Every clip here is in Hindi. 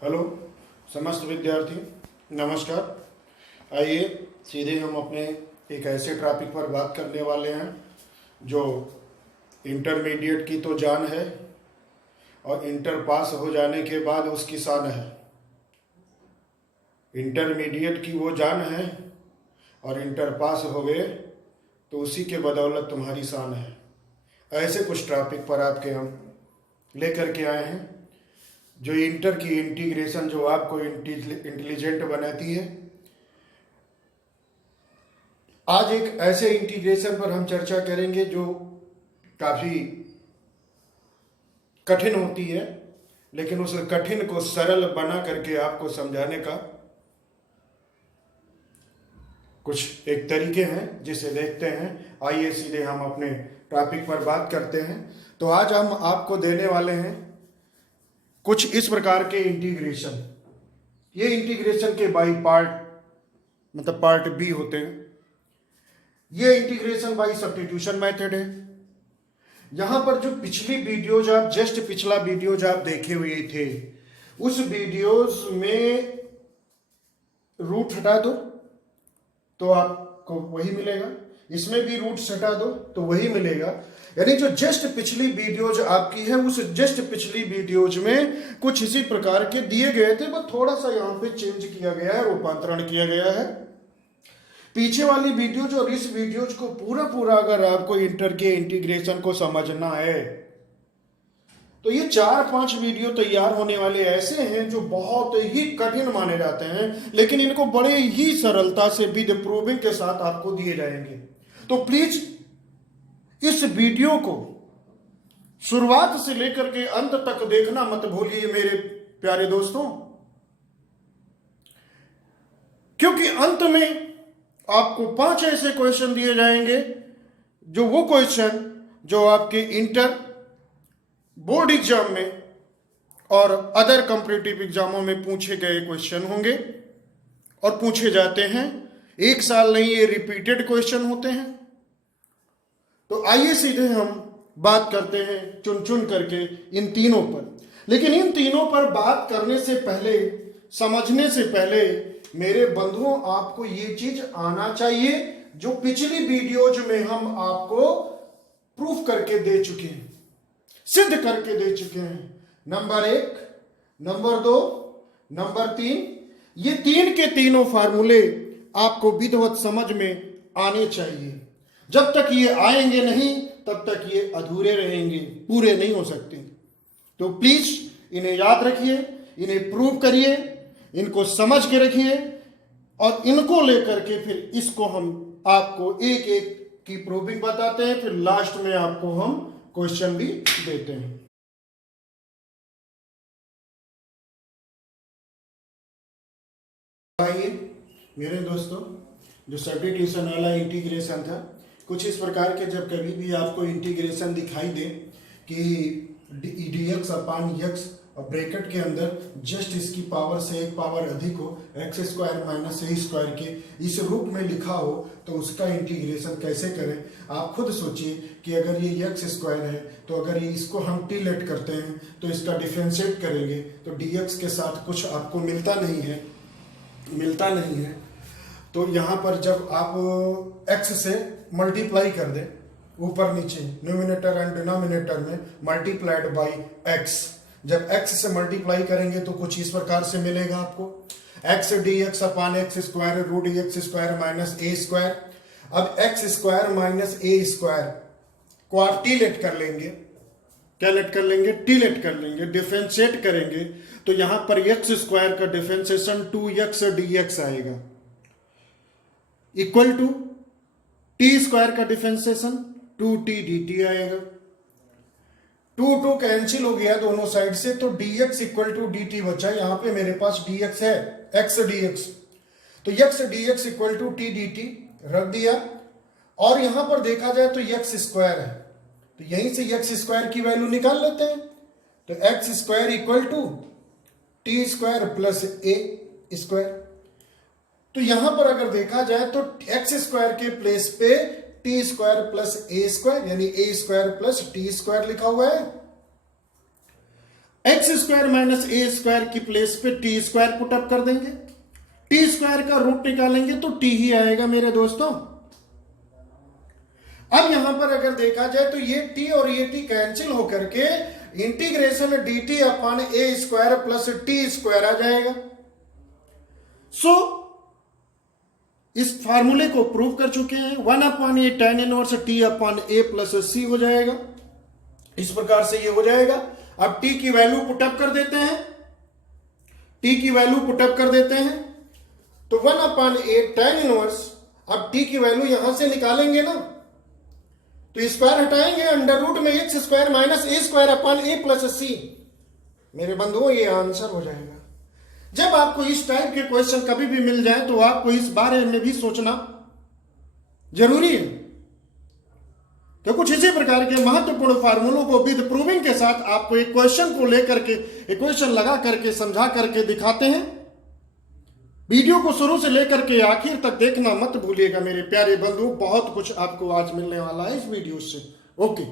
हेलो समस्त विद्यार्थी, नमस्कार। आइए सीधे हम अपने एक ऐसे टॉपिक पर बात करने वाले हैं जो इंटरमीडिएट की तो जान है और इंटर पास हो जाने के बाद उसकी शान है। इंटरमीडिएट की वो जान है और इंटर पास हो गए तो उसी के बदौलत तुम्हारी शान है। ऐसे कुछ टॉपिक पर आपके हम लेकर के आए हैं जो इंटर की इंटीग्रेशन जो आपको इंटेलिजेंट बनाती है। आज एक ऐसे इंटीग्रेशन पर हम चर्चा करेंगे जो काफ़ी कठिन होती है, लेकिन उस कठिन को सरल बना करके आपको समझाने का कुछ एक तरीके हैं जिसे देखते हैं। आइए सीधे हम अपने टॉपिक पर बात करते हैं। तो आज हम आपको देने वाले हैं कुछ इस प्रकार के इंटीग्रेशन। ये इंटीग्रेशन के बाई पार्ट मतलब पार्ट बी होते हैं। ये इंटीग्रेशन बाई सब्स्टिट्यूशन मेथड है। यहां पर जो पिछली वीडियोज आप पिछला वीडियोज आप देखे हुए थे, उस वीडियोज में रूट हटा दो तो आपको वही मिलेगा, इसमें भी रूट्स हटा दो तो वही मिलेगा। यानी जो जस्ट पिछली वीडियोज आपकी है, उस जस्ट पिछली वीडियोज में कुछ इसी प्रकार के दिए गए थे, बस थोड़ा सा यहां पे चेंज किया गया है, रूपांतरण किया गया है। पीछे वाली वीडियोज और इस वीडियोज को पूरा अगर आपको इंटर के इंटीग्रेशन को समझना है तो ये 4-5 वीडियो तैयार होने वाले ऐसे हैं जो बहुत ही कठिन माने जाते हैं, लेकिन इनको बड़े ही सरलता से विद प्रूविंग के साथ आपको दिए जाएंगे। तो प्लीज इस वीडियो को शुरुआत से लेकर के अंत तक देखना मत भूलिए मेरे प्यारे दोस्तों, क्योंकि अंत में आपको 5 ऐसे क्वेश्चन दिए जाएंगे जो वो क्वेश्चन जो आपके इंटर बोर्ड एग्जाम में और अदर कॉम्पिटिटिव एग्जामों में पूछे गए क्वेश्चन होंगे और पूछे जाते हैं। एक साल नहीं, ये रिपीटेड क्वेश्चन होते हैं। तो आइए सीधे हम बात करते हैं चुन चुन करके इन तीनों पर। लेकिन इन तीनों पर बात करने से पहले, समझने से पहले मेरे बंधुओं, आपको ये चीज आना चाहिए जो पिछली वीडियोज में हम आपको प्रूफ करके दे चुके हैं, सिद्ध करके दे चुके हैं। नंबर 1, नंबर 2, नंबर 3, ये 3 के तीनों फार्मूले आपको विधिवत समझ में आने चाहिए। जब तक ये आएंगे नहीं तब तक ये अधूरे रहेंगे, पूरे नहीं हो सकते। तो प्लीज इन्हें याद रखिए, इन्हें प्रूव करिए, इनको समझ के रखिए और इनको लेकर के फिर इसको हम आपको एक एक की प्रूविंग बताते हैं, फिर लास्ट में आपको हम क्वेश्चन भी देते हैं। आइए मेरे दोस्तों, जो सब्स्टिट्यूशन वाला इंटीग्रेशन था, कुछ इस प्रकार के जब कभी भी आपको इंटीग्रेशन दिखाई दे कि dx अपान x और ब्रैकेट के अंदर जस्ट इसकी पावर से एक पावर अधिक हो, x square minus A square के इस रूप में लिखा हो, तो उसका इंटीग्रेशन कैसे करें। आप खुद सोचिए कि अगर ये एक्स स्क्वायर है तो अगर ये इसको हम टी लेट करते हैं तो इसका डिफरेंशिएट करेंगे तो dx के साथ कुछ आपको मिलता नहीं है। तो यहाँ पर जब आप x से मल्टीप्लाई कर दें, ऊपर नीचे न्यूमिनेटर एंड डिनोमिनेटर में मल्टीप्लाइड बाई x, जब x से मल्टीप्लाई करेंगे तो कुछ इस प्रकार से मिलेगा आपको, x dx upon X square root X square minus A square. अब X square minus A square को आप टी लेट कर लेंगे, क्या लेट कर लेंगे, टी लेट कर लेंगे, डिफरेंशिएट करेंगे तो यहां पर एक्स स्क्वायर का डिफरेंशिएशन 2x dx आएगा इक्वल टू टी स्क्वायर का डिफरेंशिएशन 2t dt आएगा। 2 कैंसिल हो गया दोनों साइड से, तो dx इक्वल टू dt बचा। यहां पे मेरे पास dx है, x dx, तो x dx equal to t dt रख दिया। और यहां पर देखा जाए तो x स्क्वायर है, तो यहीं से x स्क्वायर की वैल्यू निकाल लेते हैं। तो x square equal to T square plus A square. तो यहां पर अगर देखा जाए तो एक्स स्क्वायर के प्लेस पे T square plus A square यानी A square plus T square लिखा हुआ है। X square minus A square की प्लेस पे टी स्क्वायर पुटअप कर देंगे, टी स्क्वायर का रूट निकालेंगे तो टी ही आएगा मेरे दोस्तों। अब यहां पर अगर देखा जाए तो ये टी और ये टी कैंसिल होकर के इंटीग्रेशन डी टी अपॉन ए स्क्वायर प्लस टी स्क्वायर आ जाएगा। सो इस फार्मूले को प्रूव कर चुके हैं, 1 अपॉन ए tan इनवर्स टी अपॉन ए प्लस सी हो जाएगा। इस प्रकार से ये हो जाएगा। अब टी की वैल्यू पुटअप कर देते हैं, टी की वैल्यू पुटअप कर देते हैं तो 1 अपॉन ए tan इनवर्स, अब टी की वैल्यू यहां से निकालेंगे ना तो स्क्वायर हटाएंगे, अंडर रूट में x square minus A square upon A plus सी। मेरे बंधुओं ये आंसर हो जाएगा। जब आपको इस टाइप के क्वेश्चन कभी भी मिल जाए तो आपको इस बारे में भी सोचना जरूरी है। तो कुछ इसी प्रकार के महत्वपूर्ण फार्मूलों को विद प्रूविंग के साथ आपको एक क्वेश्चन को लेकर के एक क्वेश्चन लगा करके समझा करके दिखाते हैं। वीडियो को शुरू से लेकर के आखिर तक देखना मत भूलिएगा मेरे प्यारे बंधु, बहुत कुछ आपको आज मिलने वाला है इस वीडियो से। ओके,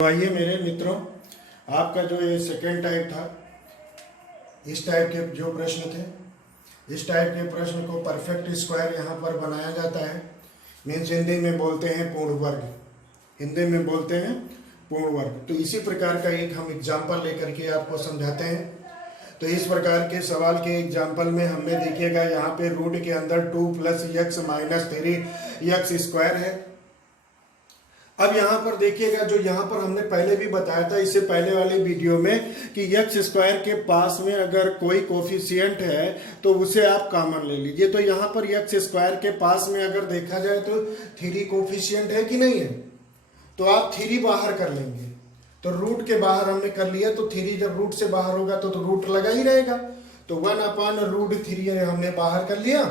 तो आइए मेरे मित्रों, आपका जो ये सेकेंड टाइप था, इस टाइप के जो प्रश्न थे, इस टाइप के प्रश्न को परफेक्ट स्क्वायर यहाँ पर बनाया जाता है। मीन्स हिंदी में बोलते हैं पूर्ण वर्ग, हिंदी में बोलते हैं पूर्ण वर्ग। तो इसी प्रकार का एक हम एग्जाम्पल लेकर के आपको समझाते हैं। तो इस प्रकार के सवाल के एग्जाम्पल में हमने देखिएगा यहाँ पे रूट के अंदर 2 plus x minus 3 x square है। अब यहाँ पर देखिएगा, जो यहाँ पर हमने पहले भी बताया था इससे पहले वाली वीडियो में कि एक्स स्क्वायर के पास में अगर कोई कोफिशिएंट है तो उसे आप कॉमन ले लीजिए। तो यहाँ पर एक्स स्क्वायर के पास में अगर देखा जाए तो 3 कोफिशिएंट है कि नहीं है, तो आप 3 बाहर कर लेंगे। तो रूट के बाहर हमने कर लिया, तो 3 जब रूट से बाहर होगा तो रूट लगा ही रहेगा। तो 1 अपॉन रूट 3 हमने बाहर कर लिया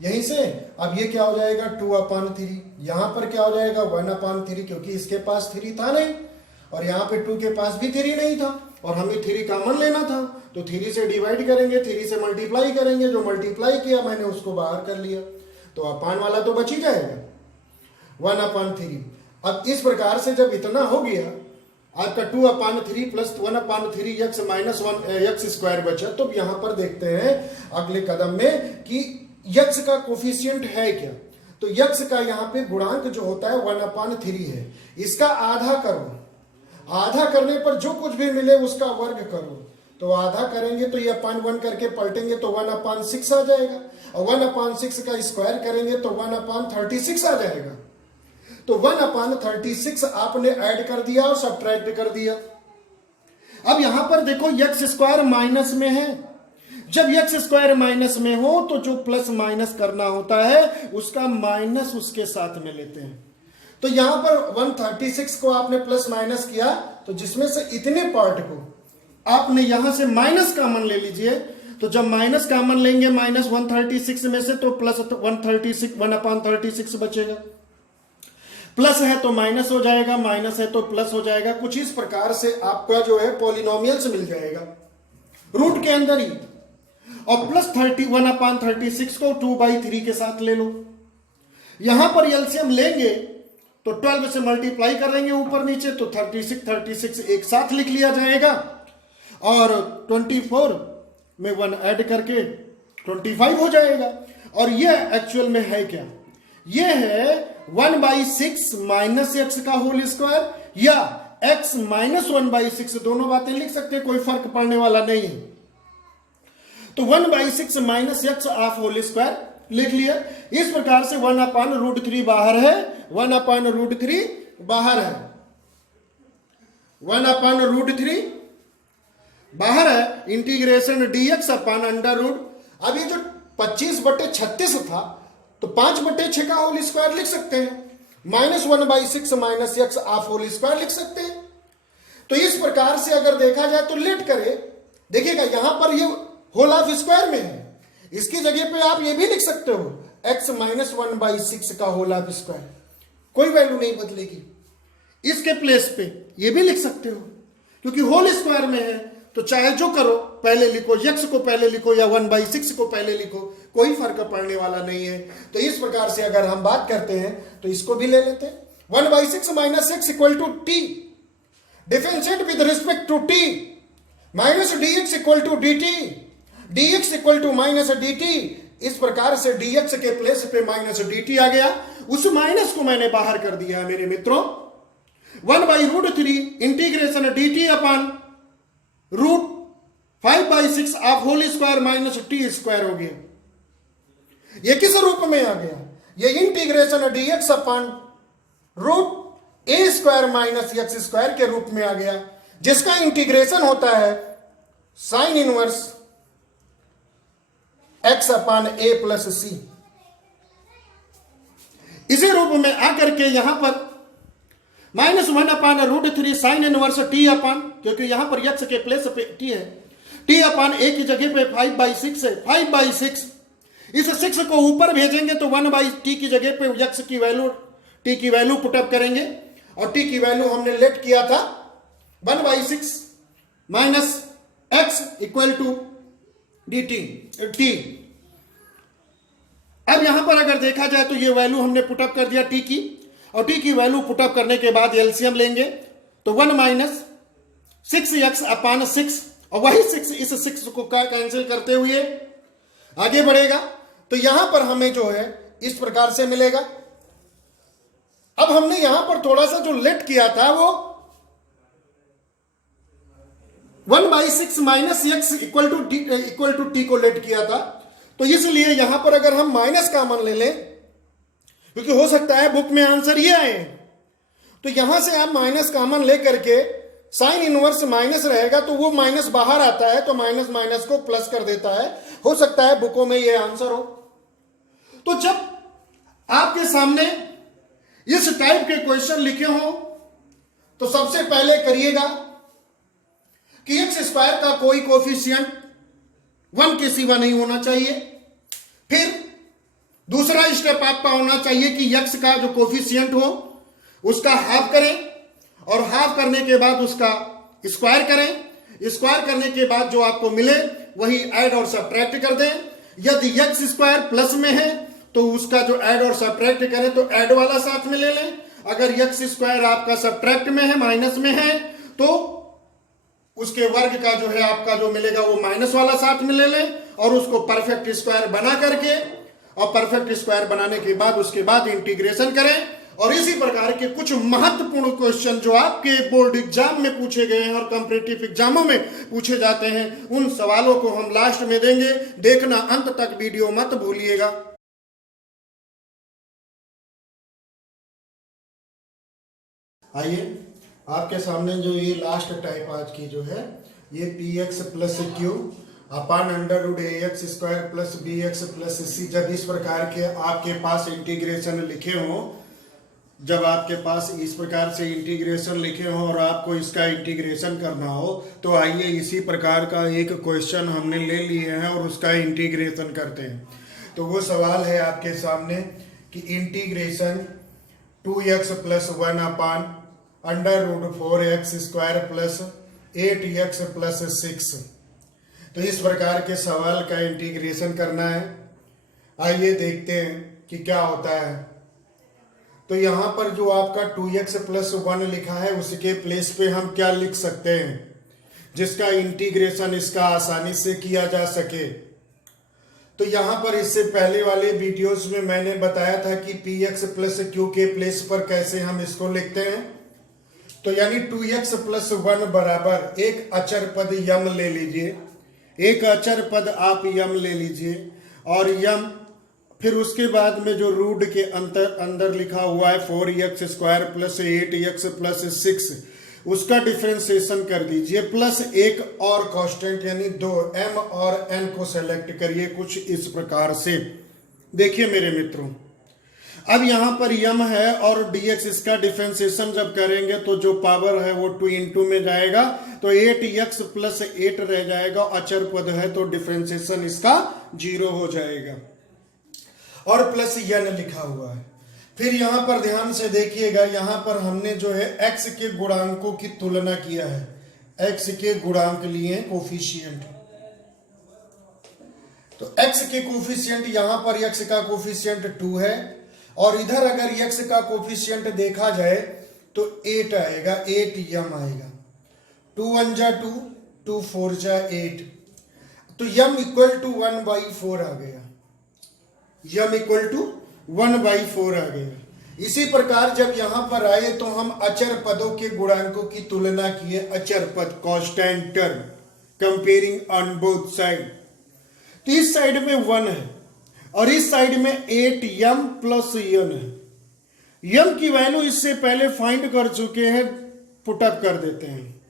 यहीं से। अब ये क्या हो जाएगा 2 अपॉन 3, यहाँ पर क्या हो जाएगा 1 अपॉन 3, क्योंकि इसके पास 3 था नहीं और यहाँ पे 2 के पास भी 3 नहीं था और हमें 3 कॉमन लेना था। तो 3 से डिवाइड करेंगे, 3 से मल्टीप्लाई करेंगे, जो मल्टीप्लाई किया मैंने उसको बाहर कर लिया, तो अपान वाला तो बच ही जाएगा 1 अपॉन 3। अब इस प्रकार से जब इतना हो गया आपका 2 upon 3 plus 1 upon 3 x minus 1 x square बचा। तो यहां पर देखते हैं अगले कदम में कि यक्स का कोफिशिएंट है क्या। तो यक्स का यहाँ पे गुणांक जो होता है 1 अपॉन 3 है, इसका आधा करो, आधा करने पर जो कुछ भी मिले उसका वर्ग करो। तो आधा करेंगे तो ये अपॉन 1 करके पलटेंगे तो 1 अपॉन 6 आ जाएगा, और 1 अपॉन 6 का स्क्वायर करेंगे तो 1 अपॉन 36 आ जाएगा। तो 1 अपॉन 36 आपने ऐड कर दिया और सब्ट्रैक्ट कर दिया। अब यहां पर देखो एक्स स्क्वायर माइनस में है, जब एक्स स्क्वायर माइनस में हो तो जो प्लस माइनस करना होता है उसका माइनस उसके साथ में लेते हैं। तो यहां पर 136 को आपने प्लस माइनस किया, तो जिसमें से इतने पार्ट को आपने यहां से माइनस कॉमन ले लीजिए। तो जब माइनस कॉमन लेंगे माइनस 136 में से तो प्लस 136 1 अपॉन 36 बचेगा। प्लस है तो माइनस हो जाएगा, माइनस है तो प्लस हो जाएगा। कुछ इस प्रकार से आपका जो है पॉलिनोमियल्स मिल जाएगा रूट के अंदर ही। और प्लस 1 अपॉन 36 को 2/3 के साथ ले लो। यहां पर एलसीएम लेंगे तो 12 से मल्टीप्लाई करेंगे ऊपर नीचे, तो 36 एक साथ लिख लिया जाएगा और 24 में 1 ऐड करके 25 हो जाएगा। और ये एक्चुअल में है क्या, ये है 1/6 माइनस एक्स का होल स्क्वायर या x माइनस 1/6, दोनों बातें लिख सकते हैं, कोई फर्क पड़ने वाला नहीं है। तो 1/6 minus x of whole square लिख लिया। इस प्रकार से 1 अपॉन रूट 3 बाहर है, 1 अपॉन रूट 3 बाहर है, 1 अपॉन रूट 3 बाहर है। Integration dx upon under root. अब ये जो 25/36 था तो 5/6 का होल स्क्वायर लिख सकते हैं, minus 1/6 minus x of whole square लिख सकते हैं। तो इस प्रकार से अगर देखा जाए तो लेट करे, देखिएगा यहां पर ये होल ऑफ स्क्वायर में है, इसकी जगह पे आप ये भी लिख सकते हो x माइनस 1/6 का होल ऑफ स्क्वायर, कोई वैल्यू नहीं बदलेगी। इसके प्लेस पे ये भी लिख सकते हो, क्योंकि होल स्क्वायर में है तो चाहे जो करो पहले लिखो, x को पहले लिखो या 1/6 को पहले लिखो, कोई फर्क पड़ने वाला नहीं है। तो इस प्रकार से अगर हम बात करते हैं तो इसको भी ले लेते हैं, 1/6 minus 6 equal to T, differentiate with respect to T, minus dx equal to dt, dx equal to minus dt। इस प्रकार से dx के प्लेस पे माइनस dt आ गया, उस माइनस को मैंने बाहर कर दिया मेरे मित्रों। 1/√3 integration dt upon √5/6 of whole square minus T square हो गया। ये किस रूप में आ गया? ये integration dx upon √a² minus x square के रूप में आ गया, जिसका इंटीग्रेशन होता है sine inverse x upon a plus C. इसी रूप में आकर के यहां पर -1/√3 साइन इनवर्स टी अपान, क्योंकि यहां पर x के प्लेस पे t है, t अपान a की जगह पे 5/6 है, 5/6। इस 6 को ऊपर भेजेंगे तो 1/t की जगह पे x की वैल्यू, t की वैल्यू पुटअप करेंगे, और t की वैल्यू हमने लेट किया था 1/6 minus x equal to dt t। अब यहां पर अगर देखा जाए तो ये वैल्यू हमने पुटअप कर दिया t की, और t की वैल्यू पुटअप करने के बाद एलसीएम लेंगे तो 1 माइनस 6x अपान 6, और वही 6 इस 6 को कैंसिल करते हुए आगे बढ़ेगा, तो यहां पर हमें जो है इस प्रकार से मिलेगा। अब हमने यहां पर थोड़ा सा जो लेट किया था वो 1/6 minus x equal to T को लेट किया था, तो इसलिए यहां पर अगर हम माइनस कॉमन ले लें, क्योंकि हो सकता है बुक में आंसर ये आए, तो यहां से आप माइनस कॉमन लेकर के साइन इनवर्स माइनस रहेगा तो वो माइनस बाहर आता है, तो माइनस माइनस को प्लस कर देता है। हो सकता है बुकों में ये आंसर हो। तो जब आपके सामने इस टाइप के क्वेश्चन लिखे हो तो सबसे पहले करिएगा कि एक्स स्क्वायर का कोई कोफिशिएंट 1 के सिवा नहीं होना चाहिए। फिर दूसरा स्टेप आपका होना चाहिए कि x का जो कोफिशिएंट हो उसका हाफ करें, और हाफ करने के बाद उसका स्क्वायर करें। स्क्वायर करने के बाद जो आपको मिले वही ऐड और सब्ट्रैक्ट कर दें। यदि x स्क्वायर प्लस में है तो उसका जो ऐड और सब्ट्रैक्ट करें तो ऐड वाला साथ में ले लें। अगर x स्क्वायर आपका सब्ट्रैक्ट में है, माइनस में है, तो उसके वर्ग का जो है आपका जो मिलेगा वो माइनस वाला साथ में ले लें, और उसको परफेक्ट स्क्वायर बना करके, और परफेक्ट स्क्वायर बनाने के बाद उसके बाद इंटीग्रेशन करें। और इसी प्रकार के कुछ महत्वपूर्ण क्वेश्चन जो आपके बोर्ड एग्जाम में पूछे गए हैं और कॉम्पिटिटिव एग्जामों में पूछे जाते हैं, उन सवालों को हम लास्ट में देंगे। देखना अंत तक, वीडियो मत भूलिएगा। आइए आपके सामने जो ये लास्ट टाइप आज की जो है, ये px प्लस क्यू अपान √ax² plus bx plus c। जब इस प्रकार के आपके पास इंटीग्रेशन लिखे हो, जब आपके पास इस प्रकार से इंटीग्रेशन लिखे हो और आपको इसका इंटीग्रेशन करना हो, तो आइए इसी प्रकार का एक क्वेश्चन हमने ले लिए हैं और उसका इंटीग्रेशन करते हैं। तो वो सवाल है आपके सामने कि इंटीग्रेशन 2x प्लस 1 अपान √4x² प्लस 8x प्लस 6। तो इस प्रकार के सवाल का इंटीग्रेशन करना है। आइए देखते हैं कि क्या होता है। तो यहाँ पर जो आपका 2x प्लस 1 लिखा है उसके प्लेस पे हम क्या लिख सकते हैं जिसका इंटीग्रेशन इसका आसानी से किया जा सके। तो यहाँ पर इससे पहले वाले वीडियोस में मैंने बताया था कि px प्लस q के प्लेस पर कैसे हम इसको लिखते हैं। तो यानी 2x प्लस 1 बराबर एक अचर पद यम ले लीजिए, एक अचर पद आप यम ले लीजिए, और यम फिर उसके बाद में जो रूट के अंदर लिखा हुआ है 4x² प्लस 8x प्लस 6, उसका डिफरेंशिएशन कर दीजिए, प्लस एक और कांस्टेंट यानी 2 m और n को सेलेक्ट करिए कुछ इस प्रकार से। देखिए मेरे मित्रों, अब यहाँ पर यम है और dx इसका डिफरेंशिएशन जब करेंगे तो जो पावर है वो 2 into में जाएगा, तो 8x प्लस 8 रह जाएगा। अचर पद है तो डिफरेंशिएशन इसका 0 हो जाएगा, और प्लस n लिखा हुआ है। फिर यहां पर ध्यान से देखिएगा, यहां पर हमने जो है x के गुणांकों की तुलना किया है, x के गुणांक लिए कोफिशिएंट। तो x के कोफिशिएंट, यहां पर x का कोफिशिएंट 2 है, और इधर अगर x का कोफिशिएंट देखा जाए तो 8 आएगा, 8m आएगा। 2 1 जा 2, 2 4 जा 8, तो m इक्वल टू 1/4 आ गया। m इक्वल टू 1/4 आ गया। इसी प्रकार जब यहां पर आए तो हम अचर पदों के गुणांकों की तुलना किए, अचर पद constant term, comparing on both side. तो इस साइड में 1 है और इस साइड में 8m प्लस n है। m की वैल्यू इससे पहले फाइंड कर चुके हैं, पुटअप कर देते हैं।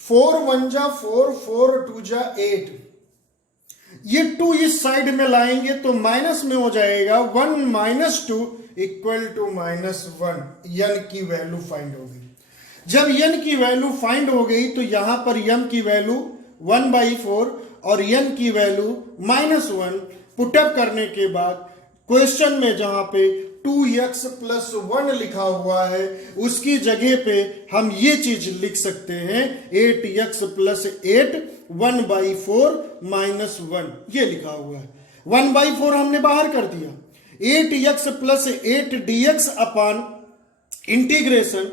4 1 जा 4, 4 2 जा 8, ये 2 इस साइड में लाएंगे तो माइनस में हो जाएगा। 1 माइनस 2 इक्वल टू -1, n की वैल्यू फाइंड हो गई। जब n की वैल्यू फाइंड हो गई तो यहां पर m की वैल्यू 1/4 और n की वैल्यू -1 पुटअप करने के बाद क्वेश्चन में जहां पे 2x प्लस 1 लिखा हुआ है उसकी जगह पे हम ये चीज लिख सकते हैं 8x प्लस 8 1/4 -1, ये लिखा हुआ है। 1/4 हमने बाहर कर दिया। 8x plus 8 dx upon integration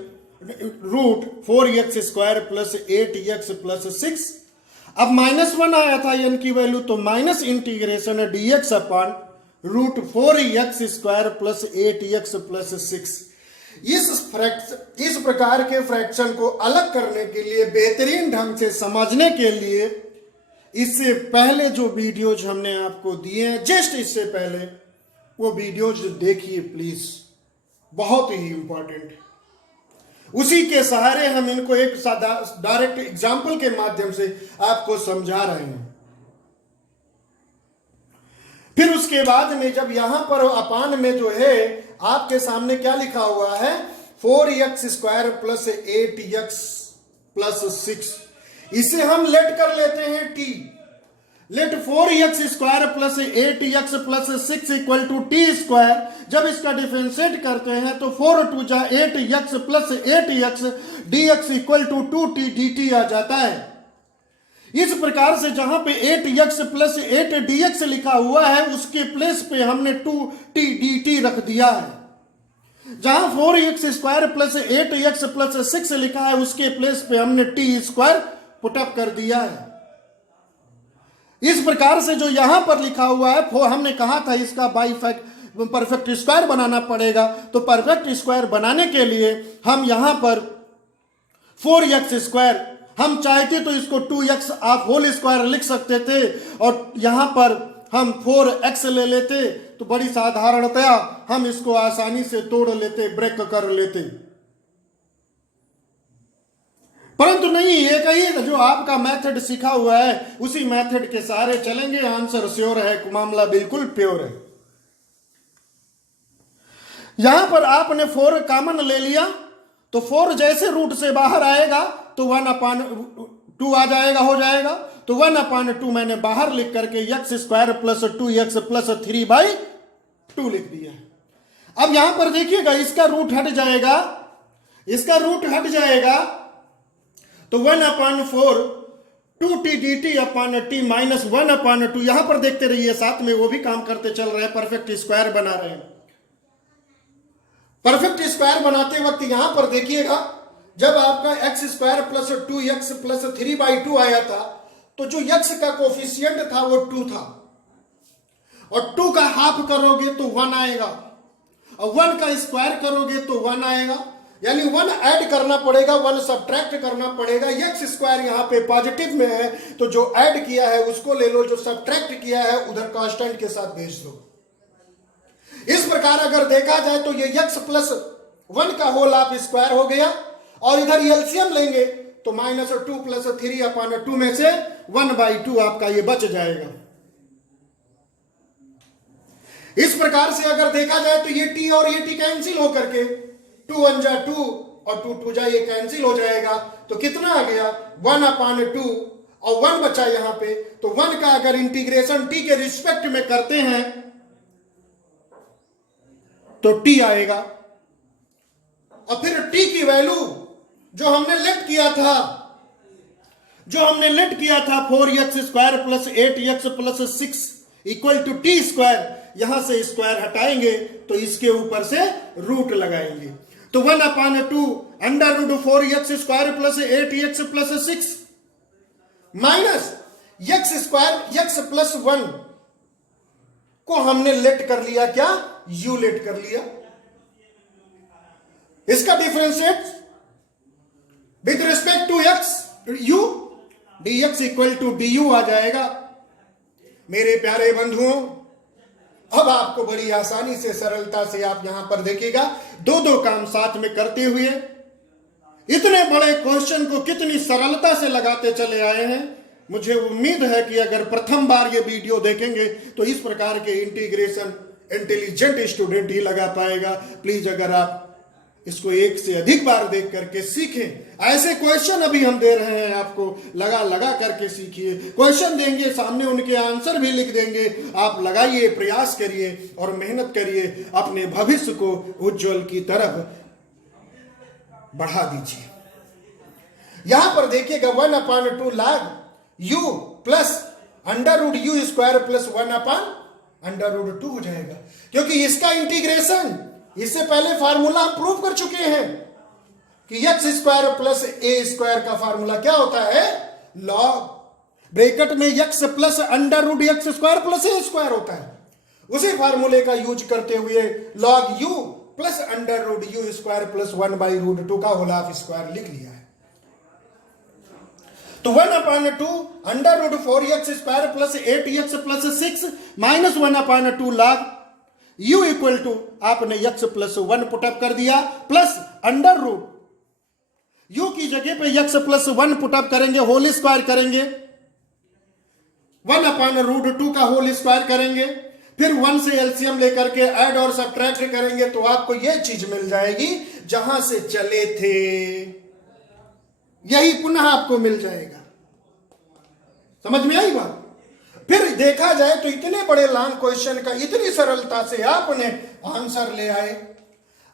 root 4x square plus 8x plus 6। अब -1 आया था n की वैल्यू, तो minus integration dx upon root 4x square plus 8x plus 6। इस प्रकार के फ्रैक्शन को अलग करने के लिए, बेहतरीन ढंग से समझने के लिए, इससे पहले जो वीडियोज हमने आपको दिए हैं, जस्ट इससे पहले वो वीडियोज देखिए प्लीज, बहुत ही इंपॉर्टेंट। उसी के सहारे हम इनको एक डायरेक्ट एग्जाम्पल के माध्यम से आपको समझा रहे हैं। फिर उसके बाद में जब यहां पर अपान में जो है आपके सामने क्या लिखा हुआ है, 4x square plus 8x plus 6, इसे हम लेट कर लेते हैं t। Let 4x square plus 8x plus 6 equal to T square. जब इसका डिफरेंशिएट करते हैं तो 4 2 जा 8x plus 8x dx equal to 2t dt आ जाता है। इस प्रकार से जहां पे 8x प्लस 8 dx लिखा हुआ है उसके प्लेस पे हमने 2t dt रख दिया है। जहां 4x square plus 8x plus 6 लिखा है उसके प्लेस पे हमने t स्क्वायर पुटअप कर दिया है। इस प्रकार से जो यहां पर लिखा हुआ है, हमने कहा था इसका परफेक्ट स्क्वायर बनाना पड़ेगा, तो परफेक्ट स्क्वायर बनाने के लिए हम यहां पर 4x स्क्वायर, हम चाहते तो इसको 2x आप होल स्क्वायर लिख सकते थे और यहां पर हम 4x ले लेते तो बड़ी साधारणतया हम इसको आसानी से तोड़ लेते, ब्रेक कर लेते। परंतु नहीं, एक ही जो आपका मेथड सीखा हुआ है उसी मेथड के सहारे चलेंगे। आंसर श्योर है, मामला बिल्कुल प्योर है। यहां पर आपने 4 कॉमन ले लिया तो 4 जैसे रूट से बाहर आएगा तो 1/2 आ जाएगा, हो जाएगा। तो 1/2 मैंने बाहर लिख करके x square plus 2x plus 3/2 लिख दिया। अब यहां पर देखिएगा इसका रूट हट जाएगा, इसका रूट हट जाएगा तो 1/4 2t dt अपान t माइनस 1/2। यहां पर देखते रहिए, साथ में वो भी काम करते चल रहे हैं, परफेक्ट स्क्वायर बना रहे हैं। परफेक्ट स्क्वायर बनाते वक्त यहां पर देखिएगा, जब आपका x square plus 2x plus 3/2 आया था तो जो x का कोफिशिएंट था वो 2 था, और 2 का हाफ करोगे तो 1 आएगा, और 1 का स्क्वायर करोगे तो 1 आएगा, यानी 1 ऐड करना पड़ेगा, 1 सब्ट्रैक्ट करना पड़ेगा। x स्क्वायर यहां पे पॉजिटिव में है तो जो ऐड किया है उसको ले लो, जो सब्ट्रैक्ट किया है उधर कांस्टेंट के साथ भेज दो। इस प्रकार अगर देखा जाए तो ये x प्लस 1 का होल आप स्क्वायर हो गया, और इधर एलसीएम लेंगे तो -2 प्लस 3/2 में से 1/2 आपका ये बच जाएगा। इस प्रकार से अगर देखा जाए तो ये t और ये t कैंसिल होकर के 2 1 जा 2 और 2 2 जा ये कैंसिल हो जाएगा, तो कितना आ गया 1/2 और 1 बचा यहां पे। तो 1 का अगर इंटीग्रेशन t के रिस्पेक्ट में करते हैं तो t आएगा, और फिर t की वैल्यू जो हमने लेट किया था 4x square plus 8x plus 6 equal to T square, यहां से स्क्वायर हटाएंगे तो इसके ऊपर से रूट लगाएंगे। तो 1/2 under root 4x square plus 8x plus 6 minus x square x plus 1 को हमने लेट कर लिया, क्या u लेट कर लिया। इसका differentiate with respect to x u dx equal to du आ जाएगा। मेरे प्यारे बंधुओं, अब आपको बड़ी आसानी से, सरलता से आप यहां पर देखिएगा, दो काम साथ में करते हुए इतने बड़े क्वेश्चन को कितनी सरलता से लगाते चले आए हैं। मुझे उम्मीद है कि अगर प्रथम बार ये वीडियो देखेंगे तो इस प्रकार के इंटीग्रेशन इंटेलिजेंट स्टूडेंट ही लगा पाएगा। प्लीज अगर आप इसको एक से अधिक बार देख करके सीखें। ऐसे क्वेश्चन अभी हम दे रहे हैं आपको, लगा करके सीखिए। क्वेश्चन देंगे, सामने उनके आंसर भी लिख देंगे। आप लगाइए, प्रयास करिए और मेहनत करिए, अपने भविष्य को उज्जवल की तरफ बढ़ा दीजिए। यहां पर देखिएगा 1/2 log u plus under root U square plus 1/√2 हो जाएगा, क्योंकि इसका इंटीग्रेशन इससे पहले फार्मूला हम प्रूव कर चुके हैं कि x square plus a square का फार्मूला क्या होता है, लॉग ब्रैकेट में x plus under root x square plus a square होता है। उसी फार्मूले का यूज करते हुए log u plus under root U square plus 1/√2 का होल हाफ स्क्वायर लिख लिया है। तो 1/2 under root 4x square plus 8x plus 6 minus 1/2 log u equal to आपने x प्लस 1 पुटअप कर दिया, प्लस अंडर रूट u की जगह पे x प्लस 1 पुटअप करेंगे, होल स्क्वायर करेंगे, 1/√2 का होल स्क्वायर करेंगे, फिर 1 से एलसीएम लेकर के ऐड और सब्ट्रैक्ट करेंगे तो आपको यह चीज मिल जाएगी जहां से चले थे, यही पुनः आपको मिल जाएगा। समझ में आई बात? फिर देखा जाए तो इतने बड़े लॉन्ग क्वेश्चन का इतनी सरलता से आपने आंसर ले आए।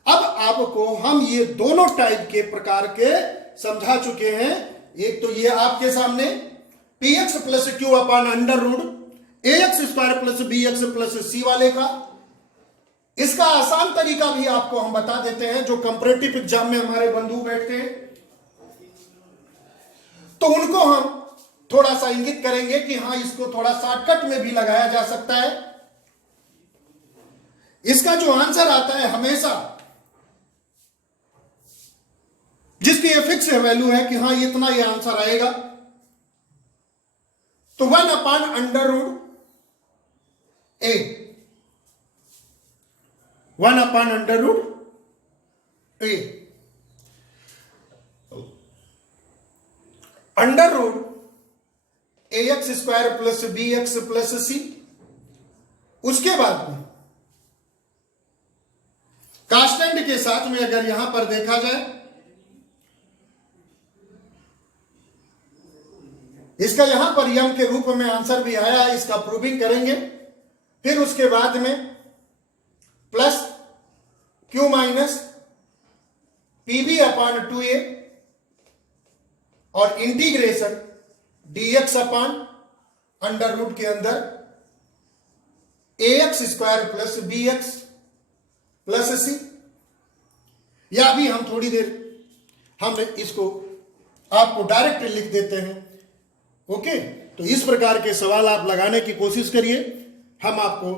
अब आपको हम ये दोनों टाइप के प्रकार के समझा चुके हैं। एक तो ये आपके सामने px plus Q upon under root ax square plus bx plus c वाले का, इसका आसान तरीका भी आपको हम बता देते हैं। जो कंपैरेटिव एग्जाम में हमारे बंधु बैठते हैं तो उनको हम थोड़ा सा इंगित करेंगे कि हाँ, इसको थोड़ा शॉर्टकट में भी लगाया जा सकता है। इसका जो आंसर आता है हमेशा, जिसकी ये फिक्स वैल्यू है कि हाँ इतना ये आंसर आएगा, तो 1/√a 1/√a under root ax square plus bx plus c। उसके बाद में कांस्टेंट के साथ में अगर यहां पर देखा जाए, इसका यहां पर यम के रूप में आंसर भी आया है, इसका प्रूविंग करेंगे। फिर उसके बाद में प्लस q माइनस pb/2a और integration dx upon under root के अंदर ax square plus bx plus c। या भी हम थोड़ी देर हम इसको आपको डायरेक्ट लिख देते हैं। ओके, तो इस प्रकार के सवाल आप लगाने की कोशिश करिए। हम आपको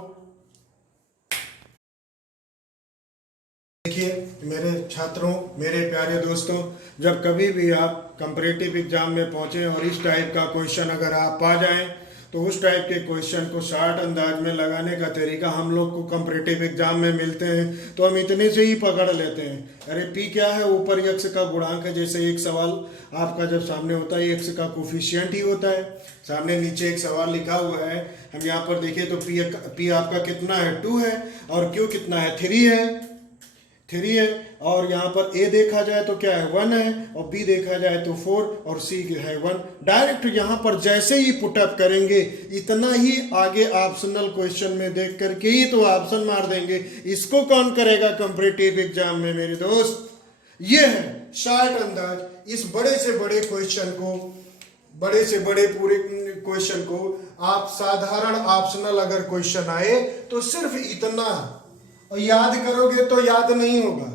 देखिए मेरे छात्रों, मेरे प्यारे दोस्तों, जब कभी भी आप कंपैरेटिव एग्जाम में पहुंचे और इस टाइप का क्वेश्चन अगर आप पा जाएं तो उस टाइप के क्वेश्चन को शॉर्ट अंदाज में लगाने का तरीका हम लोग को कंपैरेटिव एग्जाम में मिलते हैं तो हम इतने से ही पकड़ लेते हैं। अरे पी क्या है, ऊपर x का गुणांक है। जैसे एक सवाल आपका जब सामने होता है x का कोफिशिएंट ही होता है, सामने नीचे एक सवाल लिखा हुआ है, हम यहाँ पर देखिए तो p आपका कितना है 2 है और q कितना है 3 है और यहाँ पर a देखा जाए तो क्या है 1 है और b देखा जाए तो 4 और c है 1। डायरेक्ट यहाँ पर जैसे ही पुटअप करेंगे इतना ही आगे ऑप्शनल क्वेश्चन में देख करके ही तो ऑप्शन मार देंगे। इसको कौन करेगा कंपैरेटिव एग्जाम में मेरे दोस्त? ये है शॉर्ट अंदाज इस बड़े से बड़े क्वेश्चन को बड़े से बड़े पूरे क्वेश्चन को आप साधारण ऑप्शनल अगर क्वेश्चन आए तो सिर्फ इतना और याद करोगे तो याद नहीं होगा।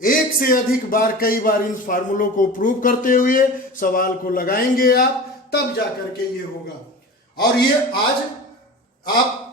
एक से अधिक बार कई बार इन फार्मूलों को प्रूव करते हुए सवाल को लगाएंगे आप, तब जाकर के ये होगा। और ये आज आप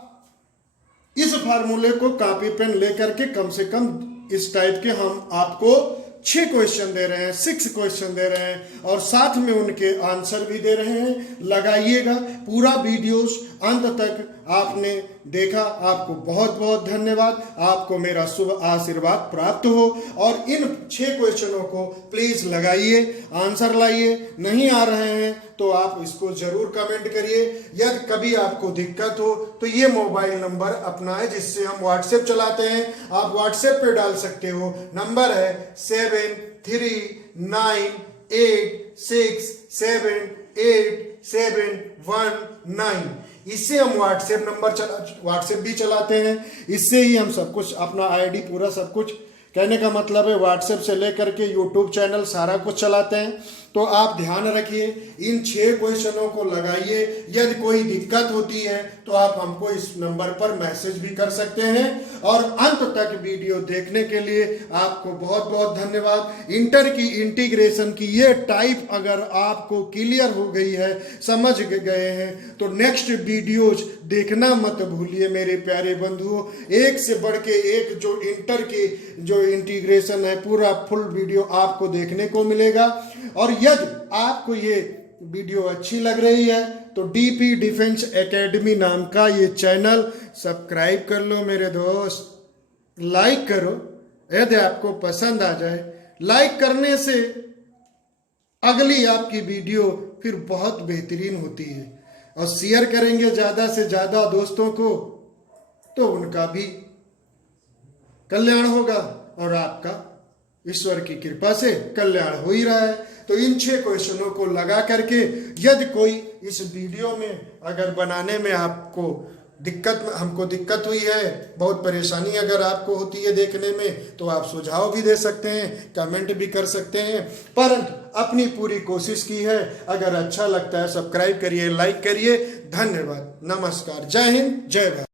इस फार्मूले को कॉपी पेन लेकर के कम से कम इस टाइप के हम आपको 6 क्वेश्चन दे रहे हैं, 6 क्वेश्चन दे रहे हैं और साथ में उनके आंसर भी दे रहे हैं। लगाइएगा पूरा वीडियोस अंत तक। आपने देखा, आपको बहुत बहुत धन्यवाद। आपको मेरा शुभ आशीर्वाद प्राप्त हो और इन 6 क्वेश्चनों को प्लीज लगाइए, आंसर लाइए। नहीं आ रहे हैं तो आप इसको जरूर कमेंट करिए। यदि कभी आपको दिक्कत हो तो ये मोबाइल नंबर अपना है जिससे हम व्हाट्सएप चलाते हैं, आप व्हाट्सएप पे डाल सकते हो। नंबर है 7396878719। इससे हम व्हाट्सएप भी चलाते हैं। इससे ही हम सब कुछ अपना आईडी पूरा सब कुछ, कहने का मतलब है व्हाट्सएप से लेकर के यूट्यूब चैनल सारा कुछ चलाते हैं। तो आप ध्यान रखिए, इन 6 क्वेश्चनों को लगाइए। यदि कोई दिक्कत होती है तो आप हमको इस नंबर पर मैसेज भी कर सकते हैं। और अंत तक वीडियो देखने के लिए आपको बहुत बहुत धन्यवाद। इंटर की इंटीग्रेशन की ये टाइप अगर आपको क्लियर हो गई है, समझ गए हैं, तो नेक्स्ट वीडियोज देखना मत भूलिए मेरे प्यारे बंधुओं। एक से बढ़ के एक जो इंटर की जो इंटीग्रेशन है पूरा फुल वीडियो आपको देखने को मिलेगा। और यदि आपको ये वीडियो अच्छी लग रही है तो डीपी डिफेंस एकेडमी नाम का ये चैनल सब्सक्राइब कर लो मेरे दोस्त। लाइक करो यदि आपको पसंद आ जाए। लाइक करने से अगली आपकी वीडियो फिर बहुत बेहतरीन होती है। और शेयर करेंगे ज़्यादा से ज़्यादा दोस्तों को तो उनका भी कल्याण होगा और आपका ईश्वर की कृपा से कल्याण हो ही रहा है। तो इन 6 क्वेश्चनों को लगा करके यदि कोई इस वीडियो में अगर बनाने में आपको हमको दिक्कत हुई है, बहुत परेशानी अगर आपको होती है देखने में, तो आप सुझाव भी दे सकते हैं, कमेंट भी कर सकते हैं। परंतु अपनी पूरी कोशिश की है। अगर अच्छा लगता है सब्सक्राइब करिए, लाइक करिए। धन्यवाद, नमस्कार, जय हिंद, जय भारत।